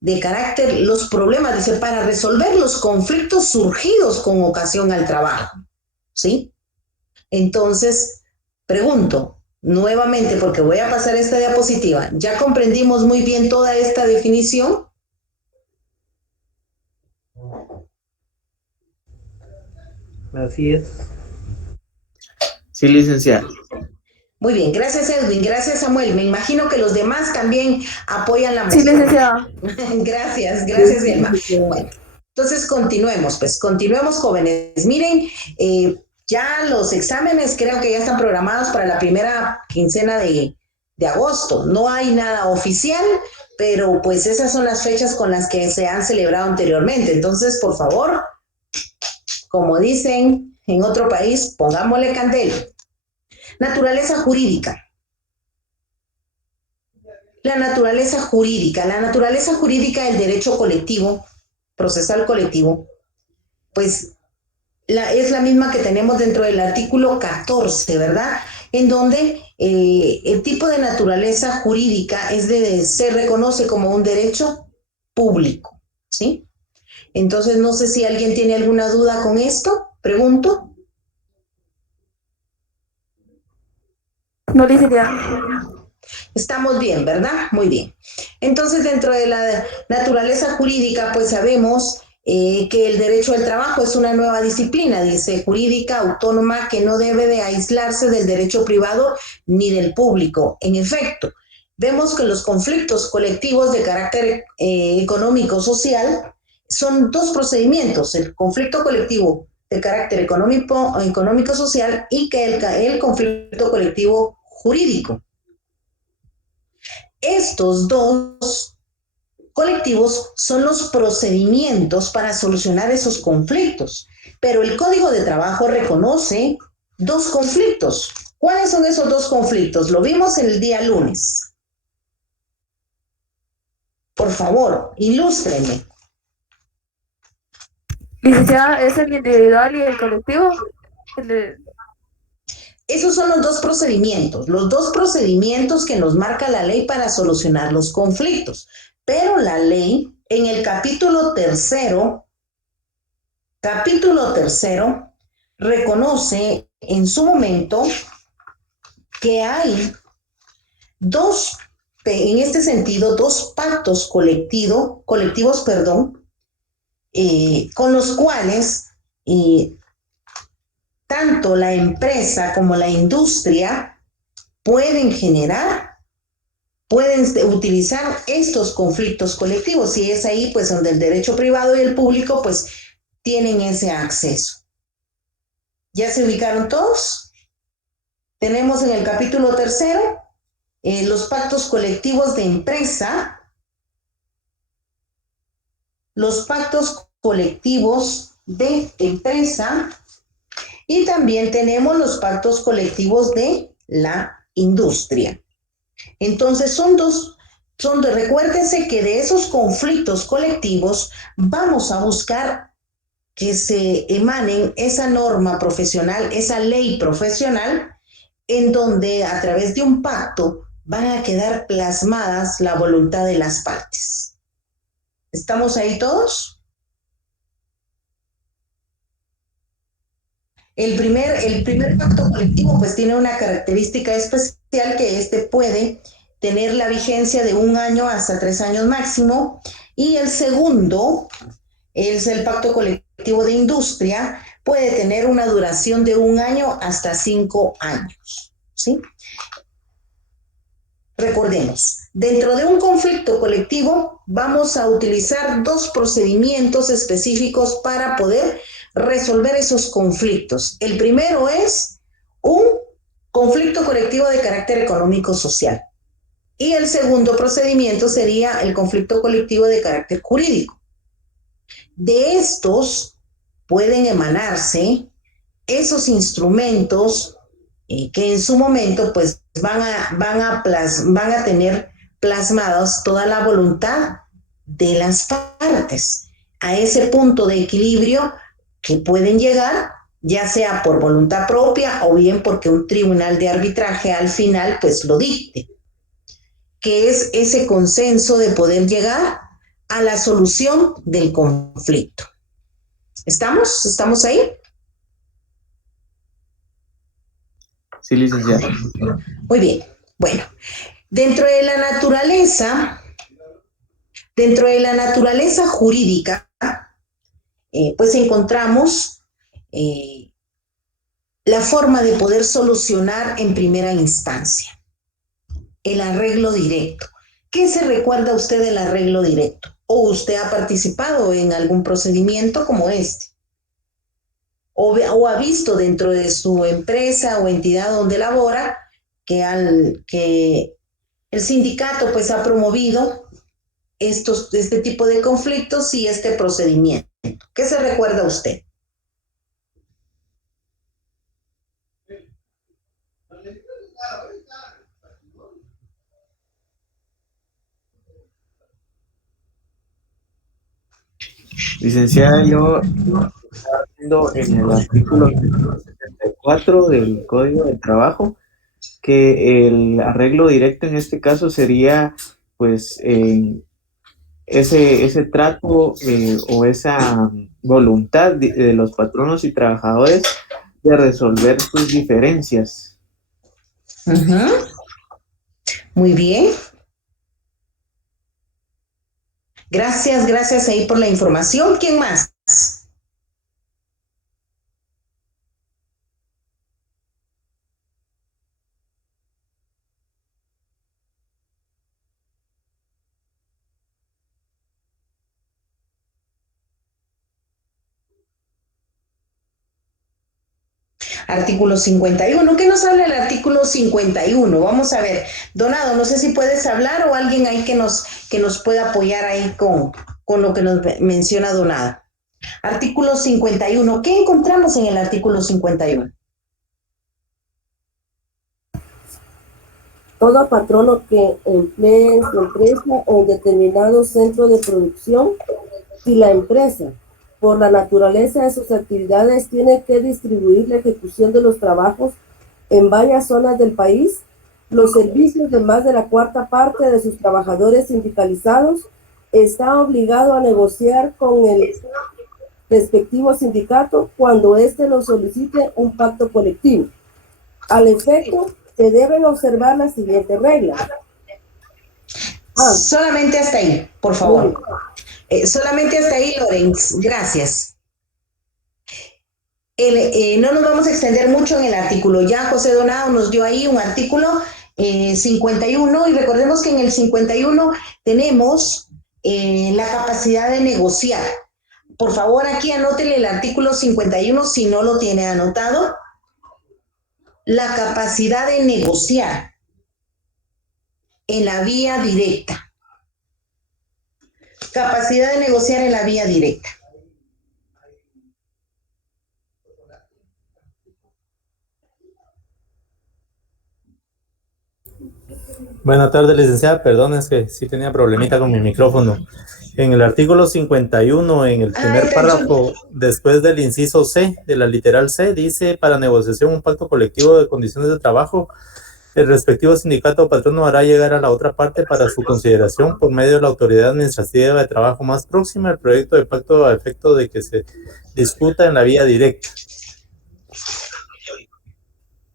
de carácter, los problemas, dice, para resolver los conflictos surgidos con ocasión al trabajo, ¿sí? Entonces, pregunto nuevamente, porque voy a pasar esta diapositiva, ¿ya comprendimos muy bien toda esta definición? Así es. Sí, licenciada. Muy bien, gracias Edwin, gracias Samuel. Me imagino que los demás también apoyan la Sí, moción. licenciada. Gracias, Vilma. Bueno, entonces continuemos, pues continuemos, jóvenes. Miren, ya los exámenes creo que ya están programados para la primera quincena de agosto. No hay nada oficial, pero pues esas son las fechas con las que se han celebrado anteriormente. Entonces, por favor, como dicen en otro país, pongámosle candela. Naturaleza jurídica. La naturaleza jurídica del derecho colectivo, procesal colectivo, pues es la misma que tenemos dentro del artículo 14, ¿verdad? En donde el tipo de naturaleza jurídica se reconoce como un derecho público, ¿sí? Entonces, no sé si alguien tiene alguna duda con esto, pregunto. No, licenciada. Estamos bien, ¿verdad? Muy bien. Entonces, dentro de la naturaleza jurídica, pues sabemos que el derecho al trabajo es una nueva disciplina, dice, jurídica autónoma que no debe de aislarse del derecho privado ni del público. En efecto, vemos que los conflictos colectivos de carácter económico-social son dos procedimientos, el conflicto colectivo de carácter económico-social y que el conflicto colectivo jurídico. Estos dos colectivos son los procedimientos para solucionar esos conflictos, pero el Código de Trabajo reconoce dos conflictos. ¿Cuáles son esos dos conflictos? Lo vimos el día lunes. Por favor, ilústrenme. Licenciada, ¿es el individual y el colectivo? Esos son los dos procedimientos que nos marca la ley para solucionar los conflictos. Pero la ley, en el capítulo tercero, reconoce en su momento que hay en este sentido, dos pactos colectivos, con los cuales tanto la empresa como la industria pueden utilizar estos conflictos colectivos, y es ahí pues donde el derecho privado y el público pues tienen ese acceso. ¿Ya se ubicaron todos? Tenemos en el capítulo tercero los pactos colectivos de empresa, y también tenemos los pactos colectivos de la industria. Entonces recuérdense que de esos conflictos colectivos vamos a buscar que se emanen esa norma profesional, esa ley profesional, en donde a través de un pacto van a quedar plasmadas la voluntad de las partes. ¿Estamos ahí todos? El primer pacto colectivo pues tiene una característica especial, que puede tener la vigencia de 1 año hasta 3 años máximo, y el segundo es el pacto colectivo de industria, puede tener una duración de 1 año hasta 5 años, ¿sí? Recordemos, dentro de un conflicto colectivo vamos a utilizar dos procedimientos específicos para poder resolver esos conflictos. El primero es un conflicto colectivo de carácter económico-social. Y el segundo procedimiento sería el conflicto colectivo de carácter jurídico. De estos pueden emanarse esos instrumentos que en su momento pues van a tener plasmados toda la voluntad de las partes a ese punto de equilibrio que pueden llegar, ya sea por voluntad propia o bien porque un tribunal de arbitraje al final pues lo dicte, que es ese consenso de poder llegar a la solución del conflicto. ¿Estamos? ¿Estamos ahí? Sí, licenciada. Muy bien. Bueno, dentro de la naturaleza jurídica, pues encontramos la forma de poder solucionar en primera instancia, el arreglo directo. ¿Qué se recuerda usted del arreglo directo? ¿O usted ha participado en algún procedimiento como este? ¿O ha visto dentro de su empresa o entidad donde labora que el sindicato pues ha promovido este tipo de conflictos y este procedimiento? ¿Qué se recuerda usted? Licenciada, yo estaba viendo en el artículo 74 del Código de Trabajo que el arreglo directo en este caso sería pues ese trato o esa voluntad de los patronos y trabajadores de resolver sus diferencias. Muy bien. Gracias ahí por la información. ¿Quién más? Artículo 51. ¿Qué nos habla el artículo 51? Vamos a ver. Donado, no sé si puedes hablar o alguien ahí que nos pueda apoyar ahí con lo que nos menciona Donado. Artículo 51. ¿Qué encontramos en el artículo 51? Todo patrono que emplee en su empresa o en determinado centro de producción, si la empresa, por la naturaleza de sus actividades, tiene que distribuir la ejecución de los trabajos en varias zonas del país, los servicios de más de la cuarta parte de sus trabajadores sindicalizados, está obligado a negociar con el respectivo sindicato cuando éste lo solicite un pacto colectivo. Al efecto, se deben observar las siguientes reglas. Solamente hasta ahí, por favor. Solamente hasta ahí, Lorenz. Gracias. No nos vamos a extender mucho en el artículo. Ya José Donado nos dio ahí un artículo 51 y recordemos que en el 51 tenemos la capacidad de negociar. Por favor, aquí anótele el artículo 51 si no lo tiene anotado. La capacidad de negociar en la vía directa. Capacidad de negociar en la vía directa. Buenas tardes, licenciada. Perdón, es que sí tenía problemita con mi micrófono. En el artículo 51, en el primer párrafo, después del inciso C, de la literal C, dice, para negociación un pacto colectivo de condiciones de trabajo, el respectivo sindicato o patrono hará llegar a la otra parte para su consideración por medio de la autoridad administrativa de trabajo más próxima el proyecto de pacto a efecto de que se discuta en la vía directa.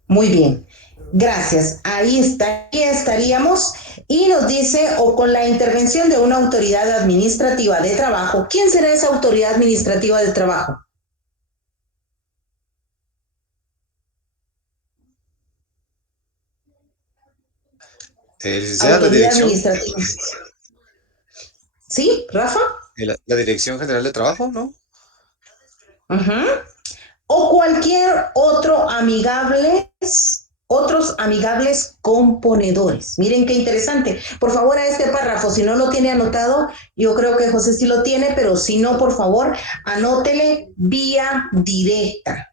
Muy bien. Gracias. Ahí estaríamos. Y nos dice, o con la intervención de una autoridad administrativa de trabajo. ¿Quién será esa autoridad administrativa de trabajo? Licenciada, la Autoridad dirección, administrativa. ¿Sí, Rafa? la Dirección General de Trabajo, ¿no? O cualquier otros amigables componedores. Miren qué interesante. Por favor, a este párrafo, si no lo tiene anotado, yo creo que José sí lo tiene, pero si no, por favor, anótele vía directa.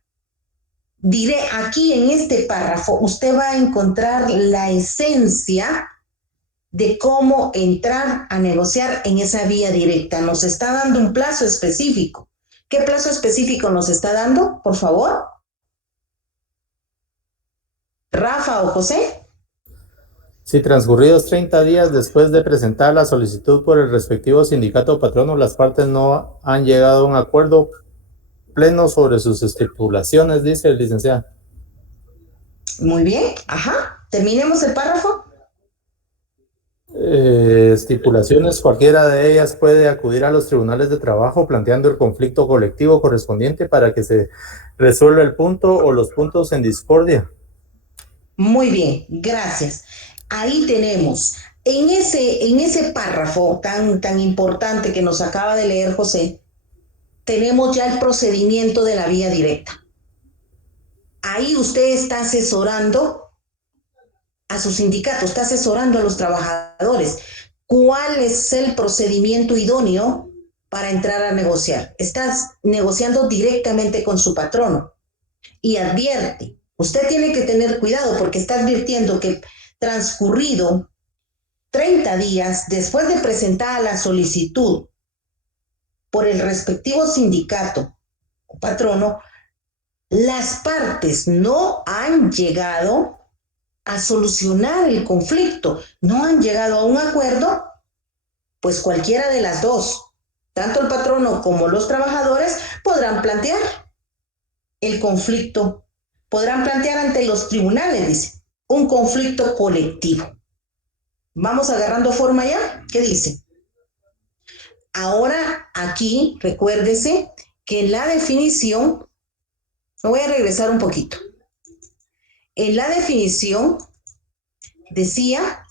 Diré aquí en este párrafo, usted va a encontrar la esencia de cómo entrar a negociar en esa vía directa. Nos está dando un plazo específico. ¿Qué plazo específico nos está dando, por favor? ¿Rafa o José? Si transcurridos 30 días después de presentar la solicitud por el respectivo sindicato o patrono, las partes no han llegado a un acuerdo pleno sobre sus estipulaciones, dice el licenciado. Muy bien, ajá. Terminemos el párrafo. Estipulaciones, cualquiera de ellas puede acudir a los tribunales de trabajo planteando el conflicto colectivo correspondiente para que se resuelva el punto o los puntos en discordia. Muy bien, gracias. Ahí tenemos, en ese párrafo tan importante que nos acaba de leer José, tenemos ya el procedimiento de la vía directa. Ahí usted está asesorando a su sindicato, está asesorando a los trabajadores. ¿Cuál es el procedimiento idóneo para entrar a negociar? Estás negociando directamente con su patrono y advierte. Usted tiene que tener cuidado porque está advirtiendo que transcurrido 30 días después de presentar la solicitud por el respectivo sindicato o patrono, las partes no han llegado a solucionar el conflicto, no han llegado a un acuerdo, pues cualquiera de las dos, tanto el patrono como los trabajadores, podrán plantear el conflicto, podrán plantear ante los tribunales, dice, un conflicto colectivo. ¿Vamos agarrando forma ya? ¿Qué dice? Ahora aquí, recuérdese que en la definición, me voy a regresar un poquito. En la definición decía,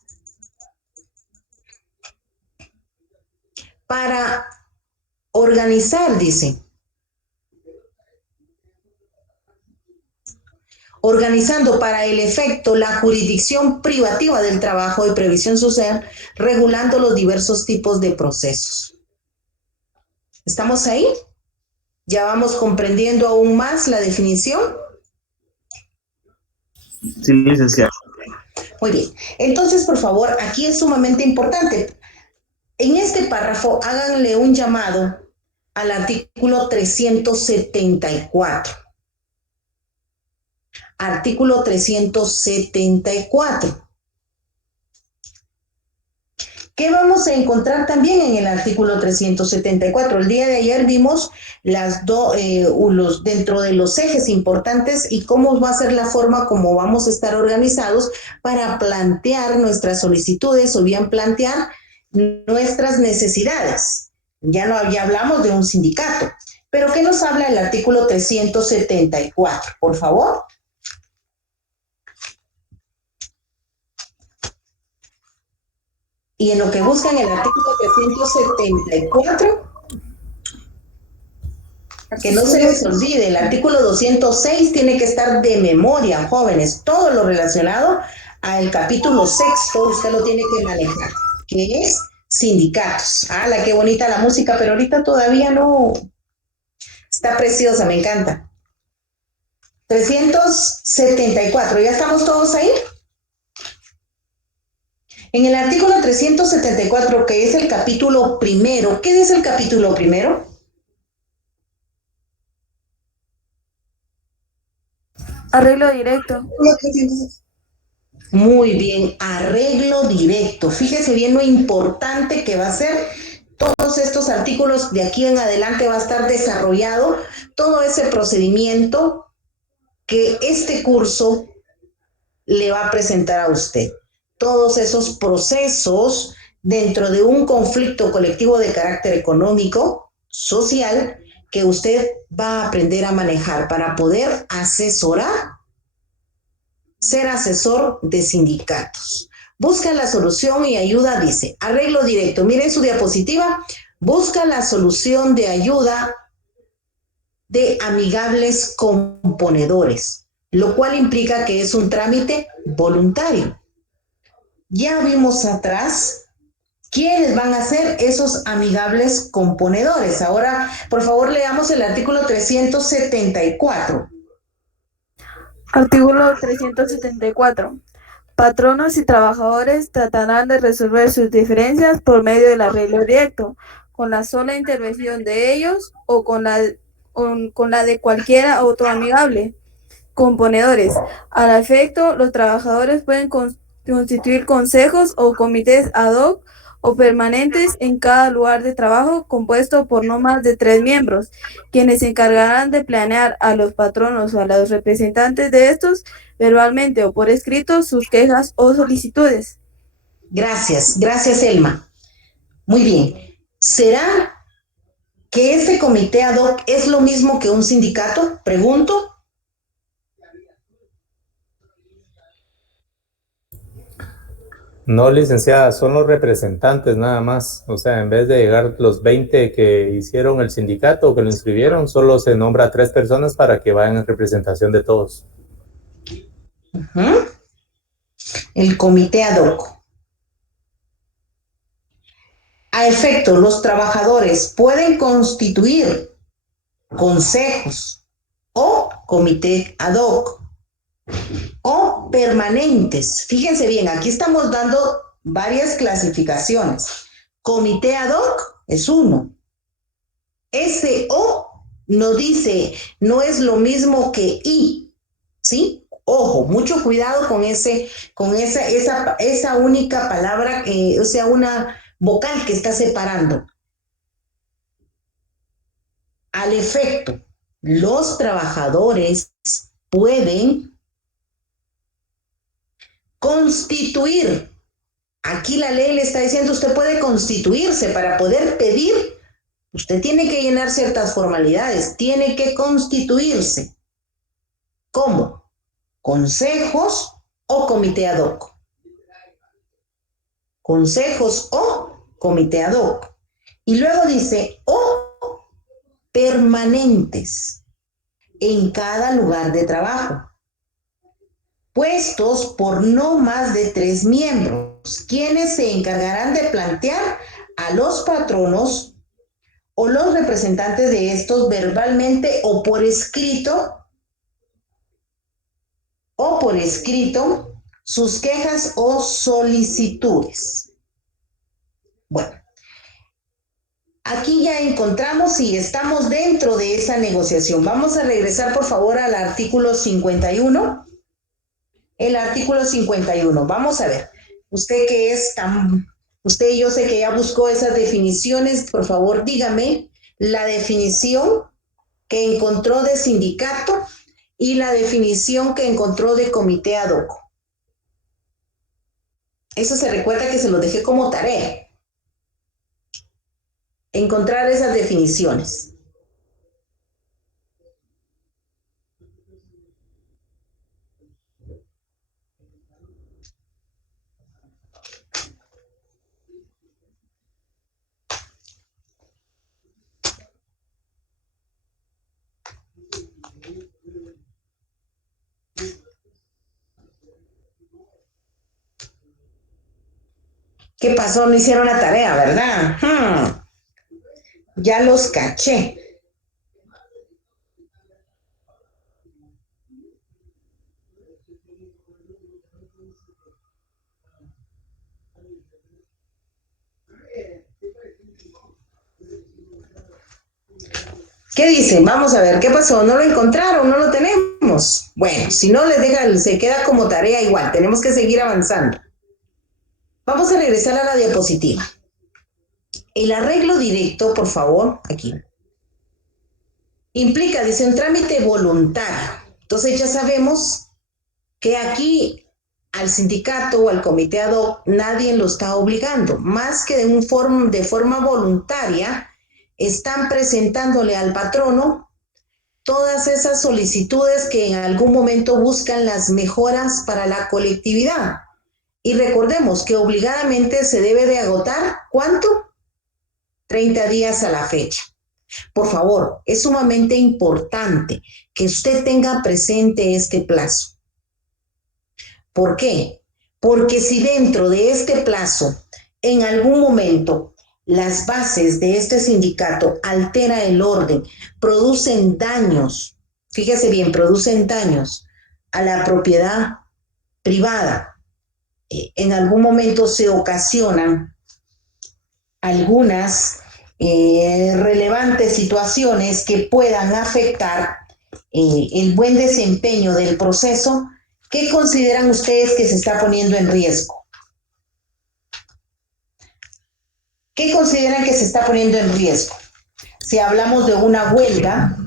para organizar, dice, organizando para el efecto la jurisdicción privativa del trabajo y previsión social, regulando los diversos tipos de procesos. ¿Estamos ahí? ¿Ya vamos comprendiendo aún más la definición? Sí, licenciado. Muy bien. Entonces, por favor, aquí es sumamente importante. En este párrafo, háganle un llamado al artículo 374. Artículo 374. ¿Qué vamos a encontrar también en el artículo 374? El día de ayer vimos dentro de los ejes importantes y cómo va a ser la forma como vamos a estar organizados para plantear nuestras solicitudes o bien plantear nuestras necesidades. Ya hablamos de un sindicato, pero ¿qué nos habla el artículo 374? Por favor. Y en lo que buscan el artículo 374, que no se les olvide, el artículo 206 tiene que estar de memoria, jóvenes, todo lo relacionado al capítulo sexto, usted lo tiene que manejar, que es sindicatos. ¡Hala, qué bonita la música! Pero ahorita todavía no. Está preciosa, me encanta. 374, ¿ya estamos todos ahí? En el artículo 374, que es el capítulo primero, ¿qué es el capítulo primero? Arreglo directo. Muy bien, arreglo directo. Fíjese bien lo importante que va a ser. Todos estos artículos de aquí en adelante va a estar desarrollado todo ese procedimiento que este curso le va a presentar a usted. Todos esos procesos dentro de un conflicto colectivo de carácter económico, social, que usted va a aprender a manejar para poder asesorar, ser asesor de sindicatos. Busca la solución y ayuda, dice, arreglo directo. Miren su diapositiva, busca la solución de ayuda de amigables componedores, lo cual implica que es un trámite voluntario. Ya vimos atrás quiénes van a ser esos amigables componedores. Ahora, por favor, leamos el artículo 374. Artículo 374. Patronos y trabajadores tratarán de resolver sus diferencias por medio del arreglo directo, con la sola intervención de ellos o con la de cualquiera otro amigable componedores. Al efecto, los trabajadores pueden constituir consejos o comités ad hoc o permanentes en cada lugar de trabajo compuesto por no más de 3 miembros, quienes se encargarán de planear a los patronos o a los representantes de estos verbalmente o por escrito sus quejas o solicitudes. Gracias, Elma. Muy bien. ¿Será que este comité ad hoc es lo mismo que un sindicato? Pregunto. No, licenciada, son los representantes nada más. O sea, en vez de llegar los 20 que hicieron el sindicato o que lo inscribieron, solo se nombra a 3 personas para que vayan en representación de todos. El comité ad hoc. A efecto, los trabajadores pueden constituir consejos o comité ad hoc o permanentes. Fíjense bien, aquí estamos dando varias clasificaciones. Comité ad hoc es uno. Ese O no dice, no es lo mismo que I, ¿sí? Ojo, mucho cuidado con esa única palabra, o sea, una vocal que está separando. Al efecto, los trabajadores pueden constituir. Aquí la ley le está diciendo, usted puede constituirse para poder pedir. Usted tiene que llenar ciertas formalidades, tiene que constituirse. ¿Cómo? Consejos o comité ad hoc. Consejos o comité ad hoc. Y luego dice, o permanentes en cada lugar de trabajo, puestos por no más de 3 miembros, quienes se encargarán de plantear a los patronos o los representantes de estos verbalmente o por escrito sus quejas o solicitudes. Bueno, aquí ya encontramos y estamos dentro de esa negociación. Vamos a regresar, por favor, al artículo 51. El artículo 51. Vamos a ver. Usted que es tan... Usted, yo sé que ya buscó esas definiciones. Por favor, dígame la definición que encontró de sindicato y la definición que encontró de comité ad hoc. Eso se recuerda que se lo dejé como tarea. Encontrar esas definiciones. ¿Qué pasó? No hicieron la tarea, ¿verdad? Ya los caché. ¿Qué dicen? Vamos a ver, ¿qué pasó? ¿No lo encontraron? ¿No lo tenemos? Bueno, si no les deja, se queda como tarea igual. Tenemos que seguir avanzando. Vamos a regresar a la diapositiva. El arreglo directo, por favor, aquí. Implica, dice, un trámite voluntario. Entonces ya sabemos que aquí al sindicato o al comité ad hoc nadie lo está obligando. Más que de forma voluntaria, están presentándole al patrono todas esas solicitudes que en algún momento buscan las mejoras para la colectividad. Y recordemos que obligadamente se debe de agotar, ¿cuánto? 30 días a la fecha. Por favor, es sumamente importante que usted tenga presente este plazo. ¿Por qué? Porque si dentro de este plazo, en algún momento, las bases de este sindicato alteran el orden, producen daños, fíjese bien, producen daños a la propiedad privada, en algún momento se ocasionan algunas relevantes situaciones que puedan afectar el buen desempeño del proceso, ¿Qué consideran ustedes que se está poniendo en riesgo? ¿Qué consideran que se está poniendo en riesgo? Si hablamos de una huelga,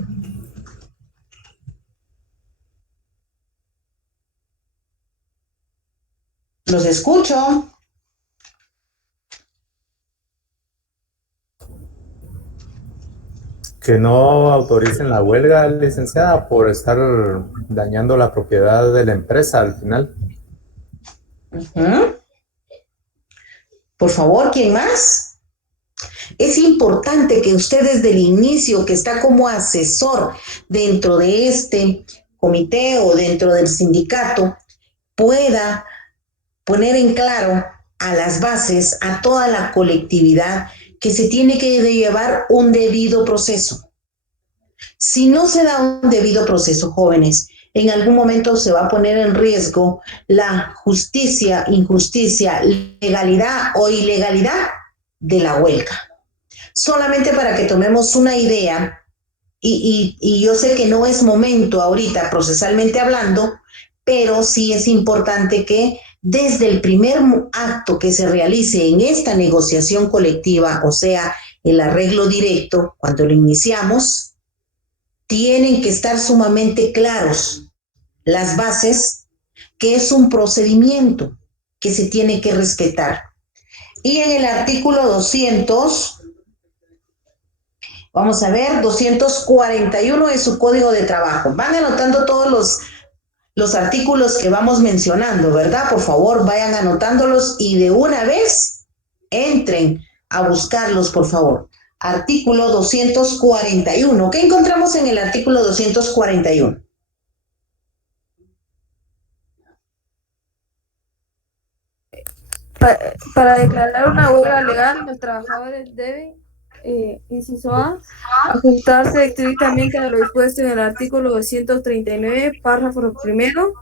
los escucho. Que no autoricen la huelga, licenciada, por estar dañando la propiedad de la empresa al final. Por favor, ¿quién más? Es importante que usted desde el inicio, que está como asesor dentro de este comité o dentro del sindicato, pueda poner en claro a las bases, a toda la colectividad, que se tiene que llevar un debido proceso. Si no se da un debido proceso, jóvenes, en algún momento se va a poner en riesgo la justicia, injusticia, legalidad o ilegalidad de la huelga. Solamente para que tomemos una idea, y yo sé que no es momento ahorita procesalmente hablando, pero sí es importante que desde el primer acto que se realice en esta negociación colectiva, o sea, el arreglo directo, cuando lo iniciamos, tienen que estar sumamente claros las bases, que es un procedimiento que se tiene que respetar. Y en el artículo 200, vamos a ver, 241 de su Código de Trabajo. Van anotando todos los artículos que vamos mencionando, ¿verdad? Por favor, vayan anotándolos y de una vez entren a buscarlos, por favor. Artículo 241. ¿Qué encontramos en el artículo 241? Para declarar una huelga legal, los trabajadores deben, inciso A, ajustarse estrictamente a lo dispuesto en el artículo 239, párrafo primero.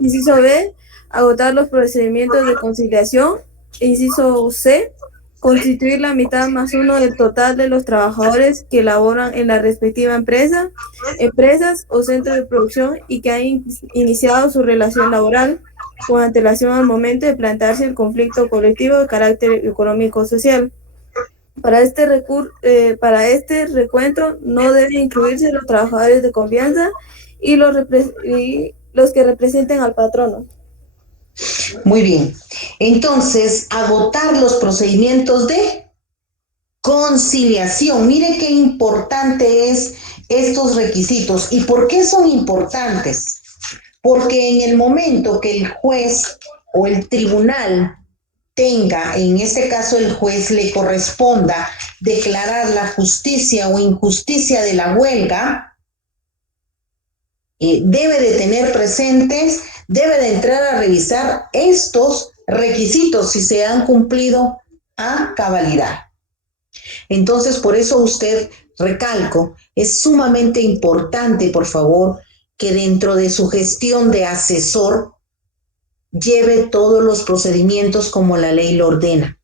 Inciso B, agotar los procedimientos de conciliación. Inciso C, constituir la mitad más uno del total de los trabajadores que laboran en la respectiva empresa, empresas o centros de producción y que han iniciado su relación laboral con antelación al momento de plantearse el conflicto colectivo de carácter económico-social. Para este recuento no deben incluirse los trabajadores de confianza y los que representen al patrono. Muy bien. Entonces, agotar los procedimientos de conciliación. Mire qué importante es estos requisitos. ¿Y por qué son importantes? Porque en el momento que el juez o el tribunal tenga, en este caso el juez le corresponda declarar la justicia o injusticia de la huelga, debe de tener presentes, debe de entrar a revisar estos requisitos si se han cumplido a cabalidad. Entonces, por eso usted, recalco, es sumamente importante, por favor, que dentro de su gestión de asesor lleve todos los procedimientos como la ley lo ordena.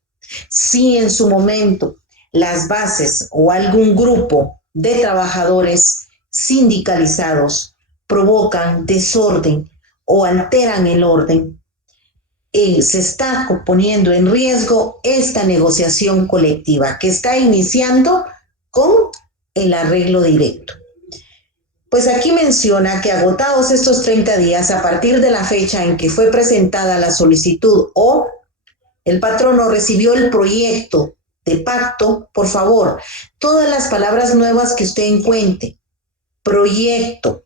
Si en su momento las bases o algún grupo de trabajadores sindicalizados provocan desorden o alteran el orden, se está poniendo en riesgo esta negociación colectiva que está iniciando con el arreglo directo. Pues aquí menciona que agotados estos 30 días a partir de la fecha en que fue presentada la solicitud o el patrono recibió el proyecto de pacto, por favor, todas las palabras nuevas que usted encuentre, proyecto,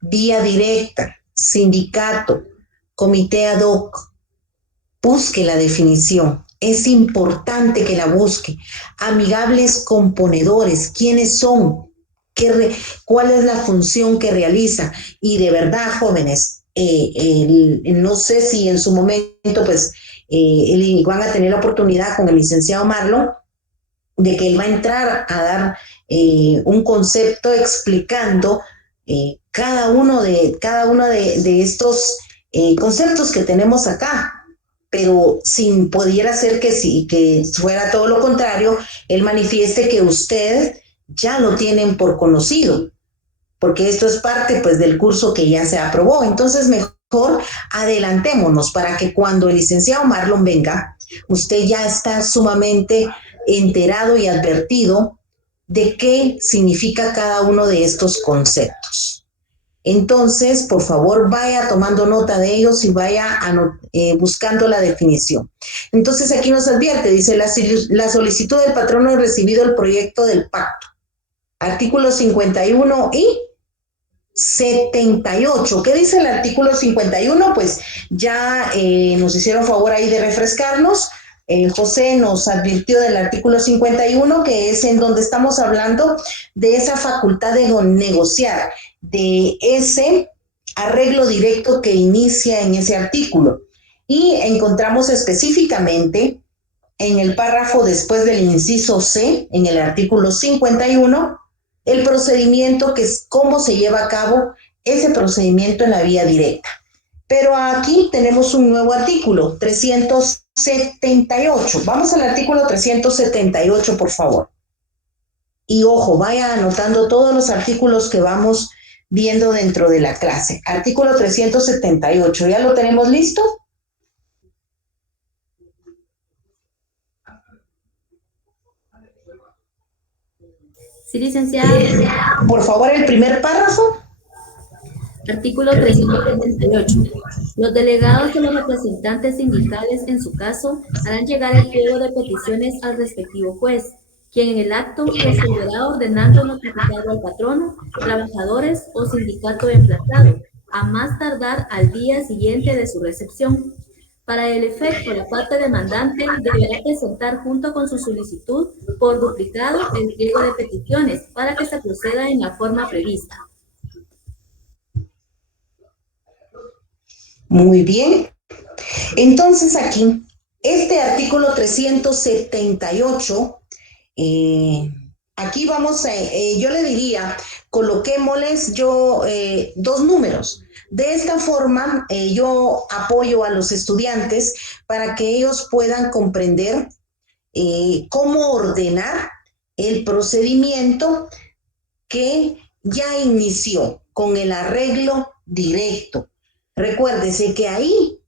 vía directa, sindicato, comité ad hoc, busque la definición. Es importante que la busque. Amigables componedores, ¿quiénes son? ¿Cuál es la función que realiza? Y de verdad, jóvenes, no sé si en su momento pues van a tener la oportunidad con el licenciado Marlon de que él va a entrar a dar un concepto explicando cada uno de estos conceptos que tenemos acá. Pero si pudiera ser que sí, que fuera todo lo contrario, él manifieste que usted ya lo tienen por conocido, porque esto es parte pues del curso que ya se aprobó. Entonces mejor adelantémonos para que cuando el licenciado Marlon venga, usted ya está sumamente enterado y advertido de qué significa cada uno de estos conceptos. Entonces, por favor, vaya tomando nota de ellos y vaya buscando la definición. Entonces, aquí nos advierte, dice, la solicitud del patrono ha recibido el proyecto del pacto. Artículos 51 y 78. ¿Qué dice el artículo 51? Pues ya nos hicieron favor ahí de refrescarnos. José nos advirtió del artículo 51, que es en donde estamos hablando de esa facultad de negociar, de ese arreglo directo que inicia en ese artículo. Y encontramos específicamente en el párrafo después del inciso C, en el artículo 51, el procedimiento, que es cómo se lleva a cabo ese procedimiento en la vía directa. Pero aquí tenemos un nuevo artículo, 378. Vamos al artículo 378, por favor. Y ojo, vaya anotando todos los artículos que vamos viendo dentro de la clase. Artículo 378, ¿ya lo tenemos listo? Sí, licenciada. Por favor, el primer párrafo. Artículo 378. Los delegados de los representantes sindicales, en su caso, harán llegar el pliego de peticiones al respectivo juez, quien en el acto resolverá ordenando notificado al patrono, trabajadores o sindicato emplazado, a más tardar al día siguiente de su recepción. Para el efecto, la parte demandante deberá presentar junto con su solicitud por duplicado el pliego de peticiones para que se proceda en la forma prevista. Muy bien. Entonces aquí, este artículo 378, aquí vamos a, yo le diría, coloquémosles dos números. De esta forma, yo apoyo a los estudiantes para que ellos puedan comprender cómo ordenar el procedimiento que ya inició con el arreglo directo. Recuérdese que ahí,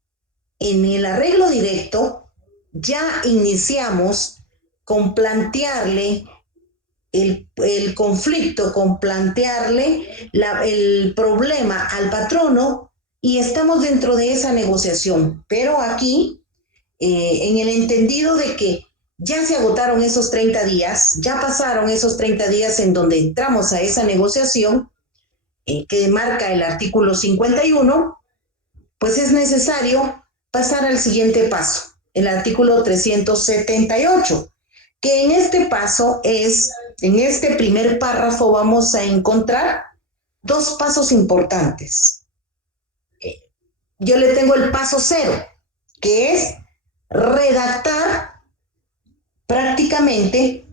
en el arreglo directo, ya iniciamos con plantearle el conflicto, con plantearle el problema al patrono y estamos dentro de esa negociación. Pero aquí, en el entendido de que ya se agotaron esos 30 días, ya pasaron esos 30 días en donde entramos a esa negociación que marca el artículo 51, pues es necesario pasar al siguiente paso, el artículo 378, que en este paso en este primer párrafo vamos a encontrar dos pasos importantes. Yo le tengo el paso 0, que es redactar prácticamente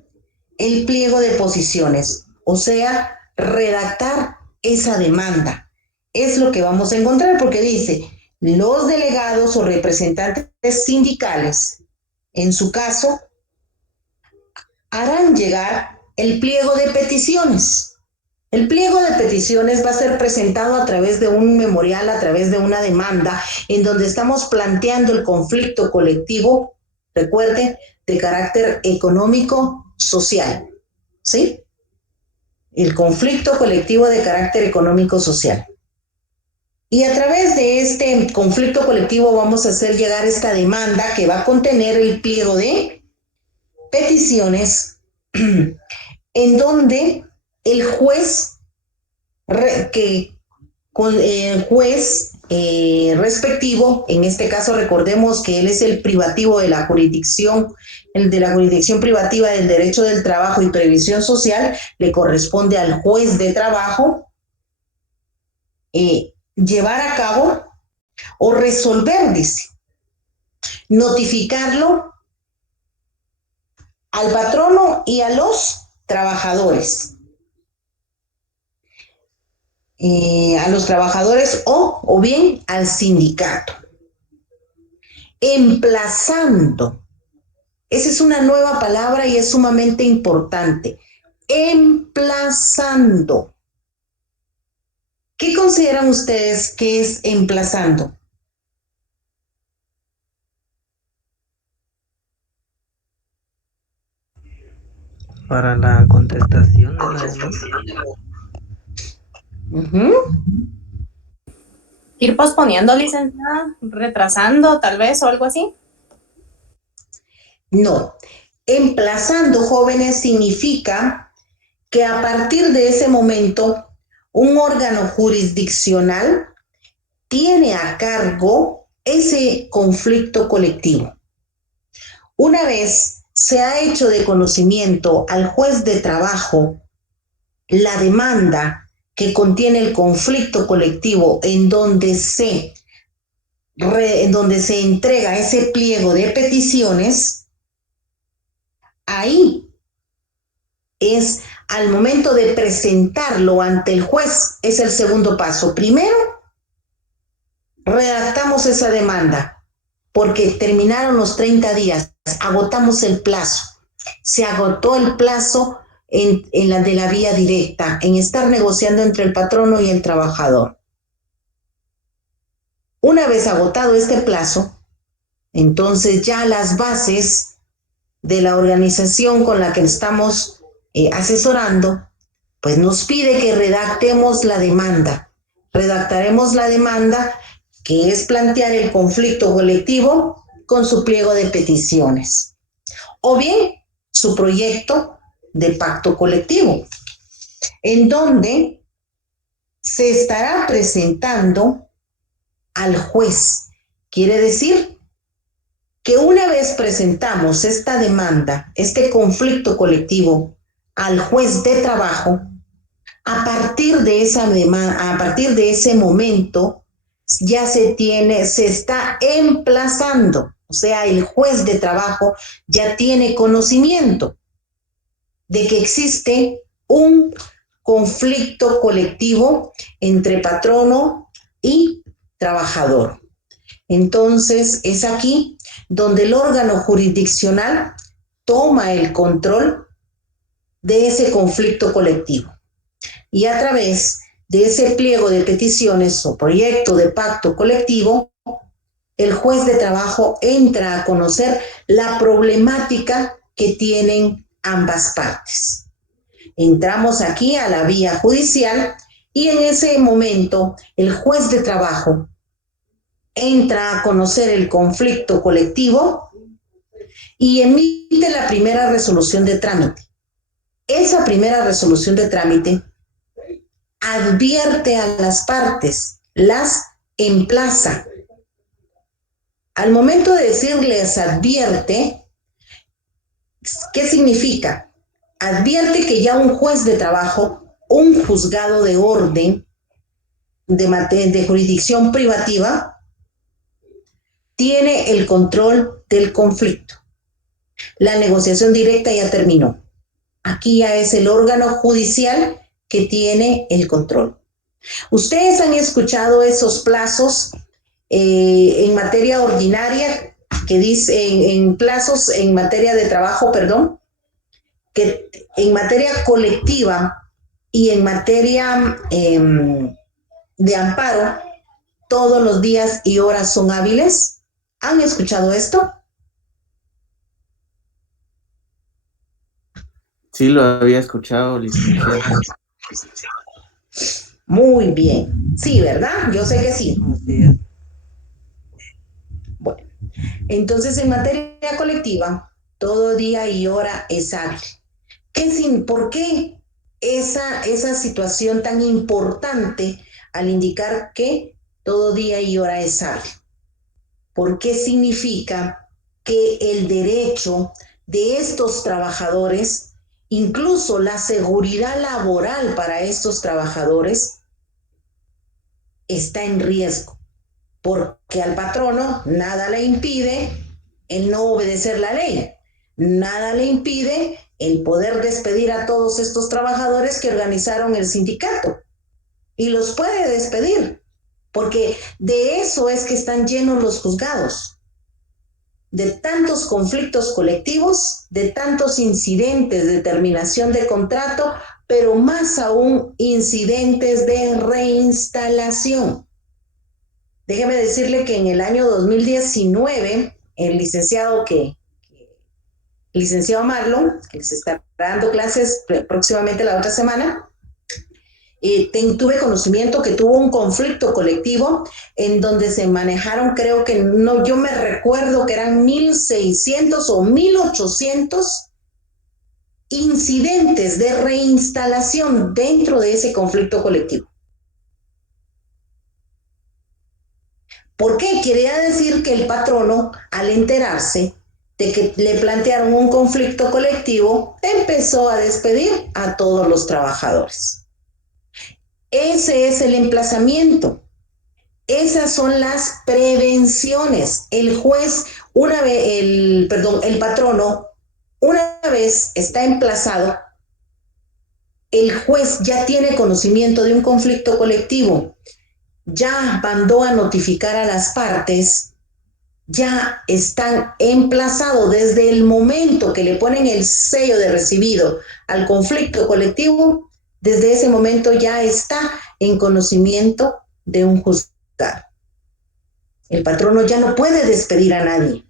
el pliego de posiciones, o sea, redactar esa demanda. Es lo que vamos a encontrar porque dice, los delegados o representantes sindicales, en su caso, harán llegar el pliego de peticiones. El pliego de peticiones va a ser presentado a través de un memorial, a través de una demanda, en donde estamos planteando el conflicto colectivo, recuerden, de carácter económico, social, ¿sí? El conflicto colectivo de carácter económico, social. Y a través de este conflicto colectivo vamos a hacer llegar esta demanda que va a contener el pliego de peticiones en donde el juez respectivo, en este caso recordemos que él es el privativo de la jurisdicción, el de la jurisdicción privativa del derecho del trabajo y previsión social, le corresponde al juez de trabajo llevar a cabo o resolver, dice, notificarlo al patrono y a los trabajadores. A los trabajadores o bien al sindicato. Emplazando. Esa es una nueva palabra y es sumamente importante. Emplazando. ¿Qué consideran ustedes que es emplazando? Para la contestación de la demanda. Ir posponiendo, licenciada, retrasando tal vez o algo así. No, emplazando, jóvenes, significa que a partir de ese momento un órgano jurisdiccional tiene a cargo ese conflicto colectivo. Una vez se ha hecho de conocimiento al juez de trabajo la demanda que contiene el conflicto colectivo en donde se entrega ese pliego de peticiones, ahí es al momento de presentarlo ante el juez, es el segundo paso. Primero, redactamos esa demanda porque terminaron los 30 días, agotamos el plazo, se agotó el plazo en la de la vía directa, en estar negociando entre el patrono y el trabajador. Una vez agotado este plazo, entonces ya las bases de la organización con la que estamos asesorando, pues nos pide que redactemos la demanda. Redactaremos la demanda, que es plantear el conflicto colectivo con su pliego de peticiones, o bien su proyecto de pacto colectivo, en donde se estará presentando al juez. Quiere decir que una vez presentamos esta demanda, este conflicto colectivo al juez de trabajo, a partir de ese momento ya se está emplazando, o sea, el juez de trabajo ya tiene conocimiento de que existe un conflicto colectivo entre patrono y trabajador. Entonces, es aquí donde el órgano jurisdiccional toma el control de ese conflicto colectivo. Y a través de ese pliego de peticiones o proyecto de pacto colectivo, el juez de trabajo entra a conocer la problemática que tienen ambas partes. Entramos aquí a la vía judicial y en ese momento el juez de trabajo entra a conocer el conflicto colectivo y emite la primera resolución de trámite. Esa primera resolución de trámite advierte a las partes, las emplaza. Al momento de decirles advierte, ¿qué significa? Advierte que ya un juez de trabajo, un juzgado de orden de jurisdicción privativa, tiene el control del conflicto. La negociación directa ya terminó. Aquí ya es el órgano judicial que tiene el control. Ustedes han escuchado esos plazos en materia ordinaria, que dice en plazos en materia de trabajo, perdón, que en materia colectiva y en materia de amparo, todos los días y horas son hábiles. ¿Han escuchado esto? Sí, lo había escuchado, licenciada. Muy bien. Sí, ¿verdad? Yo sé que sí. Así es. Bueno, entonces en materia colectiva, todo día y hora es hábil. ¿Por qué esa situación tan importante al indicar que todo día y hora es hábil? Porque significa que el derecho de estos trabajadores, incluso la seguridad laboral para estos trabajadores, está en riesgo, porque al patrono nada le impide el no obedecer la ley, nada le impide el poder despedir a todos estos trabajadores que organizaron el sindicato, y los puede despedir, porque de eso es que están llenos los juzgados, de tantos conflictos colectivos, de tantos incidentes de terminación de contrato, pero más aún incidentes de reinstalación. Déjeme decirle que en el año 2019, el licenciado Marlon, que se está dando clases próximamente la otra semana, tuve conocimiento que tuvo un conflicto colectivo en donde se manejaron, creo que no, yo me recuerdo que eran 1.600 o 1.800 incidentes de reinstalación dentro de ese conflicto colectivo. ¿Por qué? Quería decir que el patrono, al enterarse de que le plantearon un conflicto colectivo, empezó a despedir a todos los trabajadores. Ese es el emplazamiento. Esas son las prevenciones. El juez, el patrono, una vez está emplazado, el juez ya tiene conocimiento de un conflicto colectivo, ya mandó a notificar a las partes, ya están emplazados desde el momento que le ponen el sello de recibido al conflicto colectivo. Desde ese momento ya está en conocimiento de un juzgado. El patrono ya no puede despedir a nadie.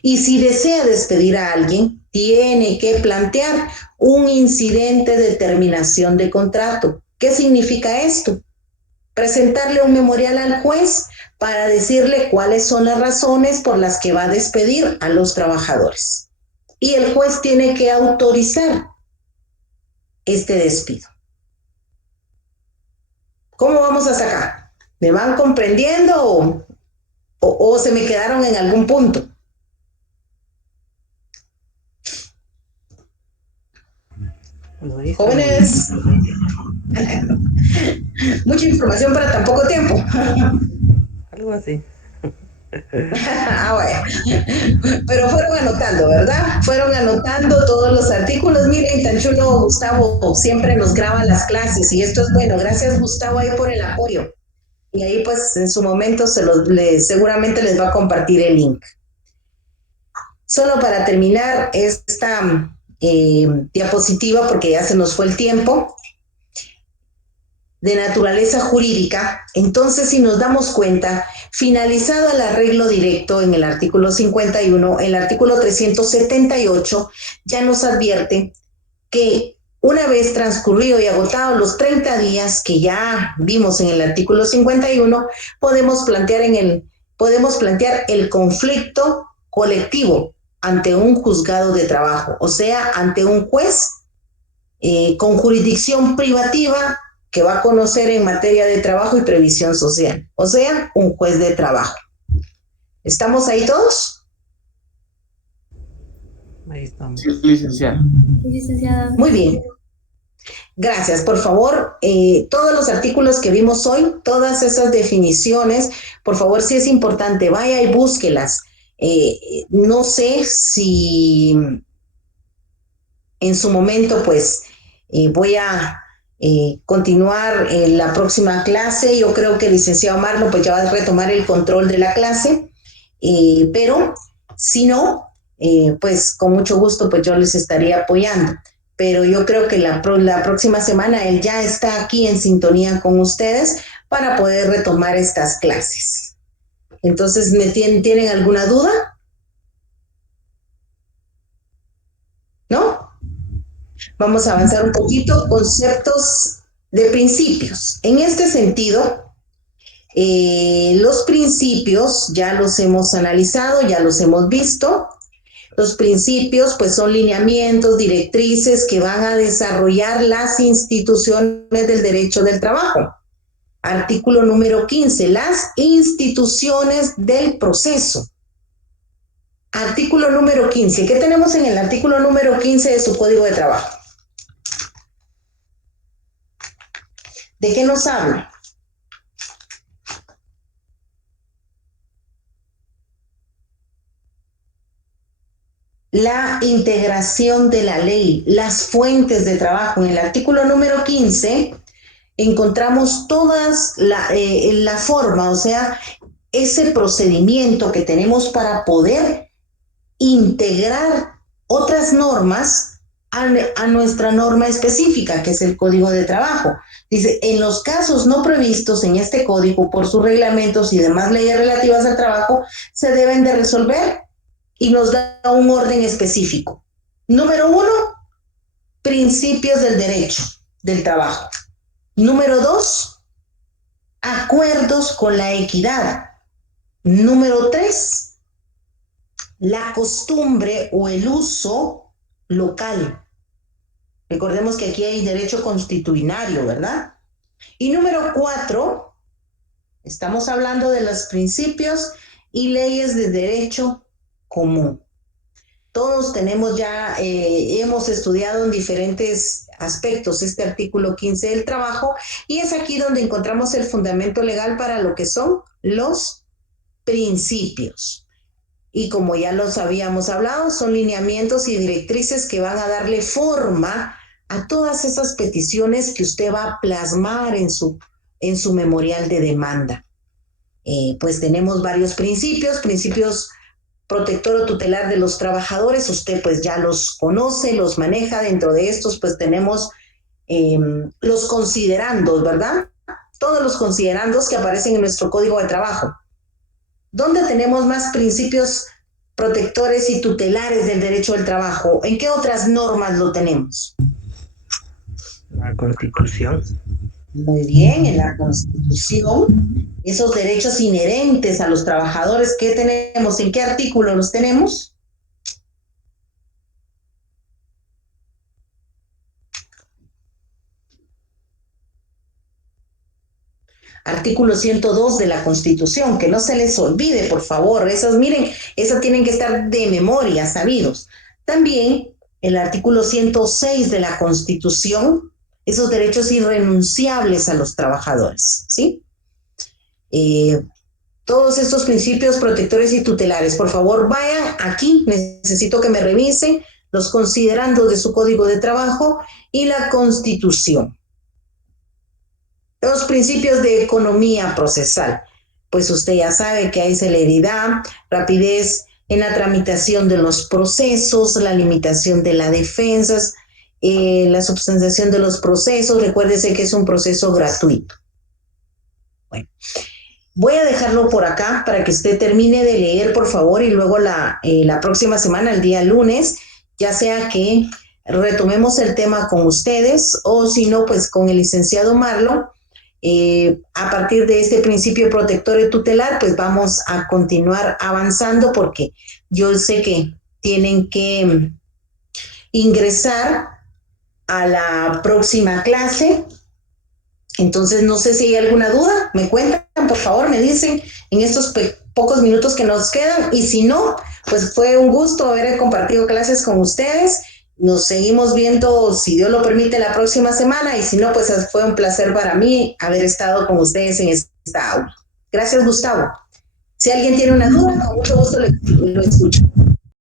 Y si desea despedir a alguien, tiene que plantear un incidente de terminación de contrato. ¿Qué significa esto? Presentarle un memorial al juez para decirle cuáles son las razones por las que va a despedir a los trabajadores. Y el juez tiene que autorizar este despido. ¿Cómo vamos hasta acá? ¿Me van comprendiendo o se me quedaron en algún punto? Jóvenes, mucha información para tan poco tiempo. Algo así. Bueno, pero fueron anotando, ¿verdad? Fueron anotando todos los artículos. Miren, tan chulo Gustavo, siempre nos graba las clases y esto es bueno. Gracias Gustavo ahí por el apoyo. Y ahí pues en su momento seguramente les va a compartir el link. Solo para terminar esta diapositiva, porque ya se nos fue el tiempo, de naturaleza jurídica. Entonces, si nos damos cuenta, finalizado el arreglo directo en el artículo 51, el artículo 378 ya nos advierte que una vez transcurrido y agotados los 30 días que ya vimos en el artículo 51, podemos plantear el conflicto colectivo ante un juzgado de trabajo, o sea, ante un juez con jurisdicción privativa que va a conocer en materia de trabajo y previsión social, o sea, un juez de trabajo. ¿Estamos ahí todos? Ahí estamos. Sí, licenciada. Licenciada. Muy bien. Gracias. Por favor, todos los artículos que vimos hoy, todas esas definiciones, por favor, si es importante, vaya y búsquelas. No sé si en su momento, pues, voy a continuar en la próxima clase. Yo creo que el licenciado Marlon pues ya va a retomar el control de la clase, pero si no, pues con mucho gusto pues yo les estaría apoyando. Pero yo creo que la próxima semana él ya está aquí en sintonía con ustedes para poder retomar estas clases. Entonces, ¿tienen alguna duda? ¿No? Vamos a avanzar un poquito, conceptos de principios. En este sentido, los principios ya los hemos analizado, ya los hemos visto. Los principios, pues, son lineamientos, directrices que van a desarrollar las instituciones del derecho del trabajo. Artículo número 15, las instituciones del proceso. Artículo número 15. ¿Qué tenemos en el artículo número 15 de su Código de Trabajo? ¿De qué nos habla? La integración de la ley, las fuentes de trabajo. En el artículo número 15 encontramos todas la forma, o sea, ese procedimiento que tenemos para poder integrar otras normas a nuestra norma específica, que es el Código de Trabajo. Dice, en los casos no previstos en este código por sus reglamentos y demás leyes relativas al trabajo, se deben de resolver y nos da un orden específico. Número 1, principios del derecho del trabajo. Número 2, acuerdos con la equidad. Número 3, la costumbre o el uso local. Recordemos que aquí hay derecho constitucionario, ¿verdad? Y número 4, estamos hablando de los principios y leyes de derecho común. Todos tenemos ya, hemos estudiado en diferentes aspectos este artículo 15 del trabajo, y es aquí donde encontramos el fundamento legal para lo que son los principios. Y como ya los habíamos hablado, son lineamientos y directrices que van a darle forma a todas esas peticiones que usted va a plasmar en su memorial de demanda. Pues tenemos varios principios protector o tutelar de los trabajadores, usted pues ya los conoce, los maneja. Dentro de estos pues tenemos los considerandos, ¿verdad? Todos los considerandos que aparecen en nuestro Código de Trabajo. ¿Dónde tenemos más principios protectores y tutelares del derecho del trabajo? ¿En qué otras normas lo tenemos? La Constitución. Muy bien, en la Constitución, esos derechos inherentes a los trabajadores, ¿qué tenemos? ¿En qué artículo los tenemos? Artículo 102 de la Constitución, que no se les olvide, por favor. Esas, miren, esas tienen que estar de memoria, sabidos. También el artículo 106 de la Constitución, esos derechos irrenunciables a los trabajadores, ¿sí? Todos estos principios protectores y tutelares, por favor, vayan aquí, necesito que me revisen los considerandos de su Código de Trabajo y la Constitución. Los principios de economía procesal, pues usted ya sabe que hay celeridad, rapidez en la tramitación de los procesos, la limitación de las defensas, la substanciación de los procesos. Recuérdese que es un proceso gratuito. Bueno, voy a dejarlo por acá para que usted termine de leer, por favor, y luego la próxima semana, el día lunes, ya sea que retomemos el tema con ustedes o si no, pues con el licenciado Marlon. A partir de este principio protector y tutelar, pues vamos a continuar avanzando, porque yo sé que tienen que ingresar a la próxima clase. Entonces, no sé si hay alguna duda, me cuentan, por favor, me dicen en estos pocos minutos que nos quedan, y si no, pues fue un gusto haber compartido clases con ustedes. Nos seguimos viendo, si Dios lo permite, la próxima semana, y si no, pues fue un placer para mí haber estado con ustedes en esta aula. Gracias, Gustavo. Si alguien tiene una duda, con mucho gusto lo escucho.